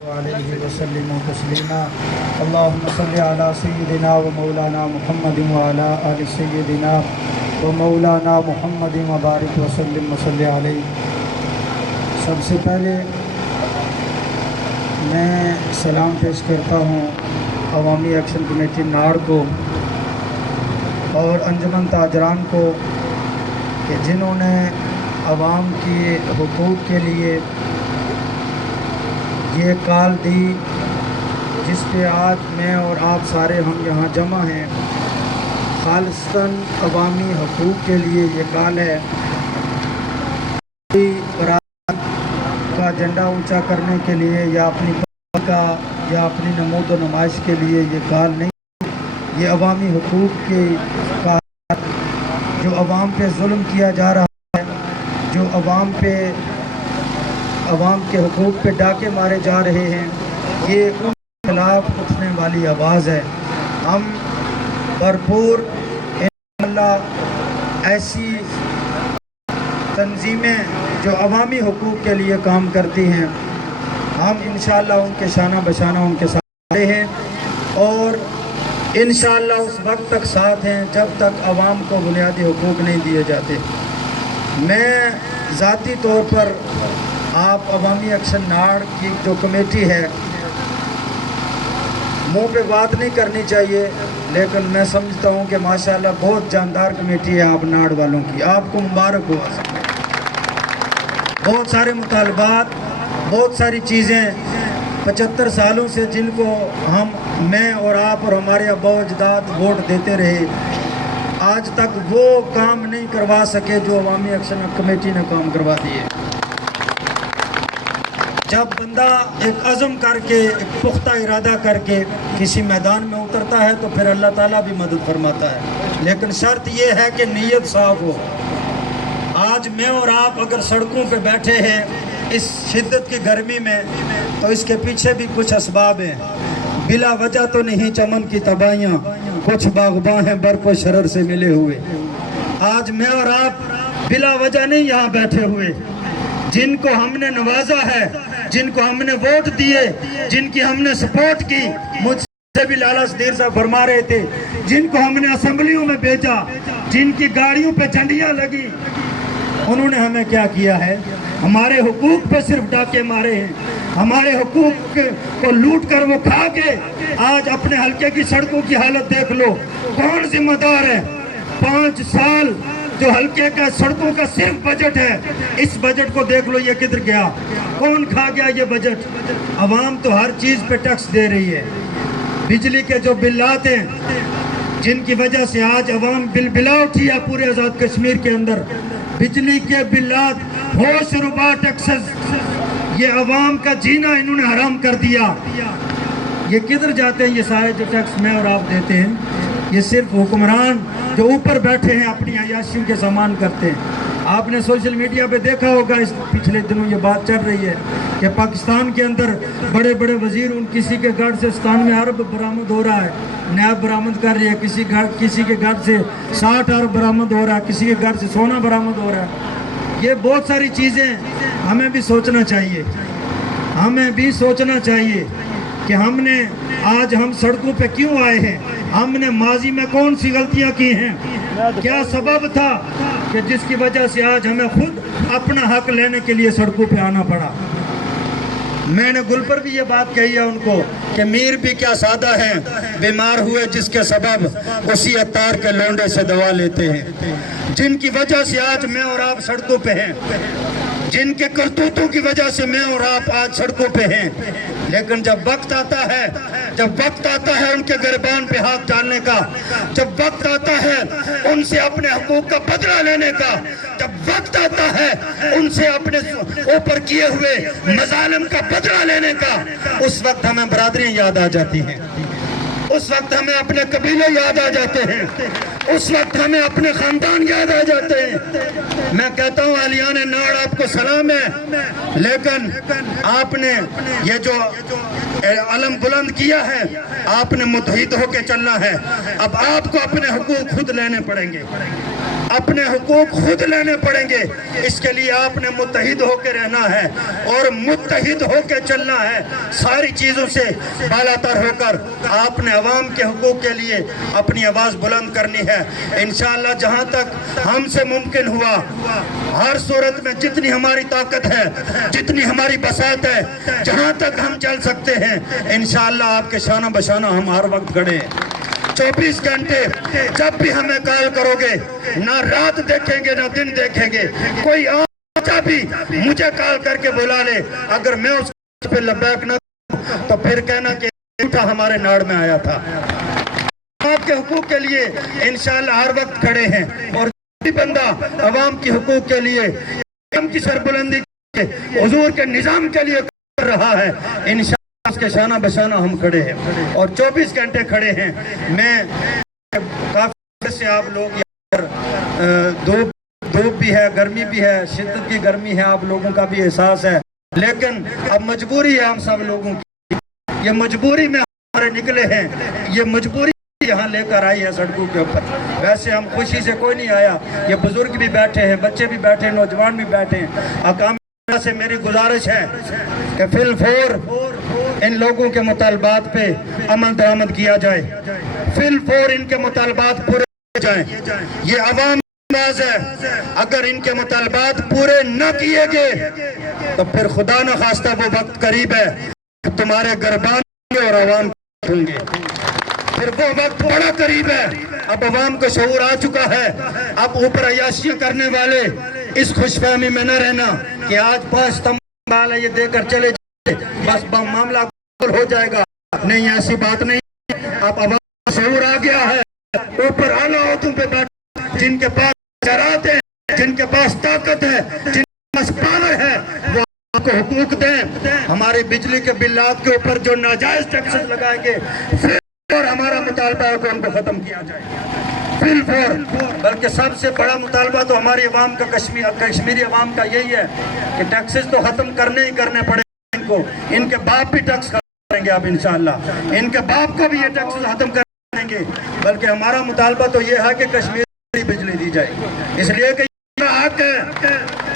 علیہ وسلم تسلیما اللہم صلی علی سیدنا و مولانا محمد و علی آل سیدنا و مولانا محمد و بارک وسلم وصلی علیہ۔ سب سے پہلے میں سلام پیش کرتا ہوں عوامی ایکشن کمیٹی ناڑ کو اور انجمن تاجران کو کہ جنہوں نے عوام کے حقوق کے لیے یہ کال دی جس پہ آج میں اور آپ سارے ہم یہاں جمع ہیں۔ خالصتاً عوامی حقوق کے لیے یہ کال ہے، برابری کا ایجنڈا اونچا کرنے کے لیے یا اپنی کا یا اپنی نمود و نمائش کے لیے یہ کال نہیں۔ یہ عوامی حقوق کے کال جو عوام پہ ظلم کیا جا رہا ہے، جو عوام کے حقوق پہ ڈاکے مارے جا رہے ہیں، یہ ان کے خلاف اٹھنے والی آواز ہے۔ ہم بھرپور انشاءاللہ ایسی تنظیمیں جو عوامی حقوق کے لیے کام کرتی ہیں، ہم انشاءاللہ ان کے شانہ بشانہ ان کے ساتھ ہیں اور انشاءاللہ اس وقت تک ساتھ ہیں جب تک عوام کو بنیادی حقوق نہیں دیے جاتے۔ میں ذاتی طور پر آپ عوامی ایکشن ناڑ کی جو کمیٹی ہے، منہ پہ بات نہیں کرنی چاہیے لیکن میں سمجھتا ہوں کہ ماشاءاللہ بہت جاندار کمیٹی ہے آپ ناڑ والوں کی، آپ کو مبارک ہو۔ بہت سارے مطالبات، بہت ساری چیزیں 75 سالوں سے جن کو میں اور آپ اور ہمارے آباء و اجداد ووٹ دیتے رہے، آج تک وہ کام نہیں کروا سکے جو عوامی ایکشن کمیٹی نے کام کروا دیے۔ جب بندہ ایک عزم کر کے، ایک پختہ ارادہ کر کے کسی میدان میں اترتا ہے تو پھر اللہ تعالیٰ بھی مدد فرماتا ہے، لیکن شرط یہ ہے کہ نیت صاف ہو۔ آج میں اور آپ اگر سڑکوں پہ بیٹھے ہیں اس شدت کی گرمی میں تو اس کے پیچھے بھی کچھ اسباب ہیں۔ بلا وجہ تو نہیں چمن کی تباہیاں، کچھ باغباں ہیں برق و شرر سے ملے ہوئے۔ آج میں اور آپ بلا وجہ نہیں یہاں بیٹھے ہوئے۔ جن کو ہم نے نوازا ہے، جن کو ہم نے ووٹ دیے، جن کی ہم نے سپورٹ کی، مجھ سے بھی لالا صدیق صاحب فرما رہے تھے، جن کو ہم نے اسمبلیوں میں بھیجا، جن کی گاڑیوں پہ جھنڈیاں لگی، انہوں نے ہمیں کیا کیا ہے؟ ہمارے حقوق پہ صرف ڈاکے مارے ہیں، ہمارے حقوق کو لوٹ کر وہ کھا کے آج اپنے حلقے کی سڑکوں کی حالت دیکھ لو۔ کون ذمہ دار ہے؟ 5 سال جو حلقے کا سڑکوں کا صرف بجٹ ہے، اس بجٹ کو دیکھ لو یہ کدھر گیا؟ کون کھا گیا یہ بجٹ؟ عوام تو ہر چیز پہ ٹیکس دے رہی ہے۔ بجلی کے جو بلات ہیں جن کی وجہ سے آج عوام بلا اٹھی ہے پورے آزاد کشمیر کے اندر، بجلی کے بلات ہوش ربا ٹیکسز، یہ عوام کا جینا انہوں نے حرام کر دیا۔ یہ کدھر جاتے ہیں یہ سارے جو ٹیکس میں اور آپ دیتے ہیں؟ یہ صرف حکمران جو اوپر بیٹھے ہیں اپنی عیاشیوں کے سامان کرتے ہیں۔ آپ نے سوشل میڈیا پہ دیکھا ہوگا، اس پچھلے دنوں یہ بات چل رہی ہے کہ پاکستان کے اندر بڑے بڑے وزیر ان کسی کے گھر سے 97 ارب برآمد ہو رہا ہے، نیب برآمد کر رہی ہے، کسی کے گھر سے 60 ارب برآمد ہو رہا ہے، کسی کے گھر سے سونا برآمد ہو رہا ہے۔ یہ بہت ساری چیزیں ہمیں بھی سوچنا چاہیے، ہمیں بھی سوچنا چاہیے کہ آج ہم سڑکوں پہ کیوں آئے ہیں؟ ہم نے ماضی میں کون سی غلطیاں کی ہیں؟ کیا سبب تھا کہ جس کی وجہ سے آج ہمیں خود اپنا حق لینے کے لیے سڑکوں پہ آنا پڑا؟ میں نے گل پر بھی یہ بات کہی ہے ان کو کہ میر بھی کیا سادہ ہیں، بیمار ہوئے جس کے سبب اسی عطار کے لونڈے سے دوا لیتے ہیں۔ جن کی وجہ سے آج میں اور آپ سڑکوں پہ ہیں، جن کے کرتوتوں کی وجہ سے میں اور آپ آج سڑکوں پہ ہیں، لیکن جب وقت آتا ہے ان کے گریبان پہ ہاتھ ڈالنے کا، جب وقت آتا ہے ان سے اپنے حقوق کا بدلہ لینے کا، جب وقت آتا ہے ان سے اپنے اوپر کیے ہوئے مظالم کا بدلہ لینے کا، اس وقت ہمیں برادریاں یاد آ جاتی ہیں، اس وقت ہمیں اپنے قبیلے یاد آ جاتے ہیں، اس وقت ہمیں اپنے خاندان یاد آ جاتے ہیں۔ میں کہتا ہوں اہلیان ناڑ آپ کو سلام ہے، لیکن آپ نے یہ جو علم بلند کیا ہے، آپ نے متحد ہو کے چلنا ہے۔ اب آپ کو اپنے حقوق خود لینے پڑیں گے، اپنے حقوق خود لینے پڑیں گے۔ اس کے لیے آپ نے متحد ہو کے رہنا ہے اور متحد ہو کے چلنا ہے، ساری چیزوں سے بالا تر ہو کر آپ نے عوام کے حقوق کے لیے اپنی آواز بلند کرنی ہے۔ انشاءاللہ جہاں تک ہم سے ممکن ہوا، ہر صورت میں جتنی ہماری طاقت ہے، جتنی ہماری بساط ہے، جہاں تک ہم چل سکتے ہیں، انشاءاللہ آپ کے شانہ بشانہ ہم ہر وقت کھڑے ہیں۔ 24 گھنٹے جب بھی ہمیں کال کرو گے، نہ رات دیکھیں گے نہ دن دیکھیں گے، کوئی آچا بھی مجھے کال کر کے بلا لے، اگر میں اس پہ لبیک نہ دوں تو پھر کہنا کہ اٹھا ہمارے ناڑ میں آیا تھا۔ آپ کے حقوق کے لیے انشاءاللہ ہر وقت کھڑے ہیں، اور جو بھی بندہ عوام کی حقوق کے لیے، عوام کی سربلندی کے، حضور کے نظام کے لیے کر رہا ہے، انشاءاللہ اس کے شانہ بشانہ ہم کھڑے ہیں اور 24 گھنٹے کھڑے ہیں۔ میں کافی سے آپ لوگ دھوپ بھی ہے، گرمی بھی ہے، شدت کی گرمی ہے، آپ لوگوں کا بھی احساس ہے، لیکن اب مجبوری ہے ہم سب لوگوں کی، یہ مجبوری میں ہمارے نکلے ہیں، یہ مجبوری یہاں لے کر آئی ہے سڑکوں کے اوپر۔ ویسے ہم خوشی سے کوئی نہیں آیا، یہ بزرگ بھی بیٹھے ہیں، بچے بھی بیٹھے ہیں، نوجوان بھی بیٹھے ہیں۔ حکام سے میری گزارش ہے کہ فی الفور ان لوگوں کے مطالبات پہ عمل درآمد کیا جائے، فی الفور ان کے مطالبات پورے کیے جائیں۔ یہ عوام کی آواز ہے، اگر ان کے مطالبات پورے نہ کیے گئے تو پھر خدا نہ خواستہ وہ وقت قریب ہے کہ تمہارے گربان اور عوام ہوں گے، پھر وہ وقت بڑا قریب ہے۔ اب عوام کو شعور آ چکا ہے، اب اوپر عیاشیاں کرنے والے اس خوش فہمی میں نہ رہنا کہ آج 5 تمبال یہ دے کر چلے جائے بس معاملہ ہو جائے گا، نہیں، ایسی بات نہیں۔ اب عوام کو شعور آ گیا ہے، اوپر اعلیٰ عہدوں پہ بیٹھے جن کے پاس جرات ہیں، جن کے پاس طاقت ہے، جن کے پاس پاور ہے، وہ آپ کو حقوق دیں۔ ہماری بجلی کے بلات کے اوپر جو ناجائز ٹیکسز لگائیں گے، اور ہمارا مطالبہ ہے کہ ان کو ختم کیا جائے فی الفور۔ بلکہ سب سے بڑا مطالبہ تو ہماری عوام کا، کشمیری عوام کا یہی ہے کہ ٹیکسز تو ختم کرنے ہی کرنے پڑے ان کو، ان کے باپ بھی ٹیکس کریں گے اب انشاءاللہ، ان کے باپ کو بھی یہ ٹیکسز ختم کریں گے۔ بلکہ ہمارا مطالبہ تو یہ ہے کہ کشمیری بجلی دی جائے، اس لیے کہ یہ حق ہے۔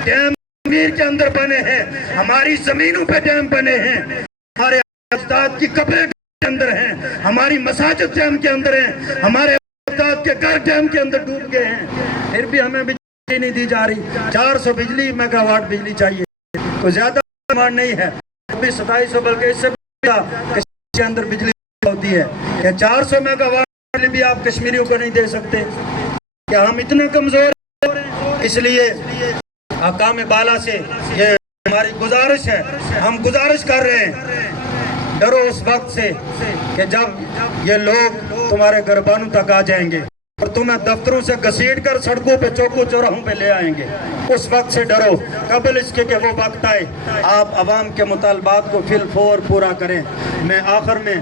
ڈیم کشمیر کے اندر بنے ہیں، ہماری زمینوں پہ ڈیم بنے ہیں، ہمارے اجداد کی قبریں کے اندر ہیں، ہماری مساجد ڈیم کے اندر ہیں، ہمارے اجداد کے گھر ڈیم کے اندر ڈوب گئے ہیں، پھر بھی ہمیں بجلی نہیں دی جا رہی۔ 400 بجلی میگا واٹ بجلی چاہیے، تو زیادہ ڈیمانڈ نہیں ہے، 2700 بلکہ اس سے کشمیر کے اندر بجلی ہوتی ہے کہ 400 میگا واٹ بجلی بھی آپ کشمیریوں کو نہیں دے سکتے؟ کیا ہم اتنا کمزور ہیں؟ اس لیے حکام بالا سے یہ ہماری گزارش ہے، ہم گزارش کر رہے ہیں، ڈرو اس وقت سے کہ جب یہ لوگ تمہارے گربانوں تک آ جائیں گے اور تمہیں دفتروں سے گھسیٹ کر سڑکوں پہ چوکوں چوراہوں پہ لے آئیں گے، اس وقت سے ڈرو، قبل اس کے کہ وہ وقت آئے آپ عوام کے مطالبات کو فی الفور پورا کریں۔ میں آخر میں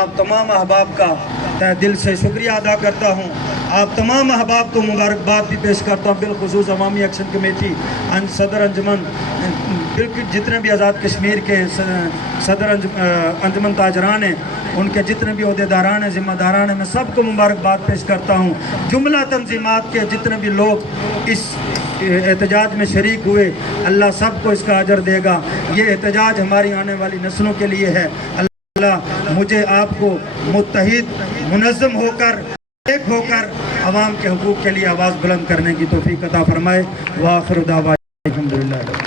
آپ تمام احباب کا تہ دل سے شکریہ ادا کرتا ہوں، آپ تمام احباب کو مبارکباد بھی پیش کرتا ہوں، بالخصوص عوامی ایکشن کمیٹی صدر انجمن، بالکل جتنے بھی آزاد کشمیر کے صدر انجمن تاجران ہیں، ان کے جتنے بھی عہدیداران ہیں، ذمہ داران ہیں، میں سب کو مبارکباد پیش کرتا ہوں۔ جملہ تنظیمات کے جتنے بھی لوگ اس احتجاج میں شریک ہوئے، اللہ سب کو اس کا اجر دے گا۔ یہ احتجاج ہماری آنے والی نسلوں کے لیے ہے۔ اللہ مجھے آپ کو متحد، منظم ہو کر، ایک ہو کر عوام کے حقوق کے لیے آواز بلند کرنے کی توفیق عطا فرمائے۔ وآخر دعوانا الحمدللہ۔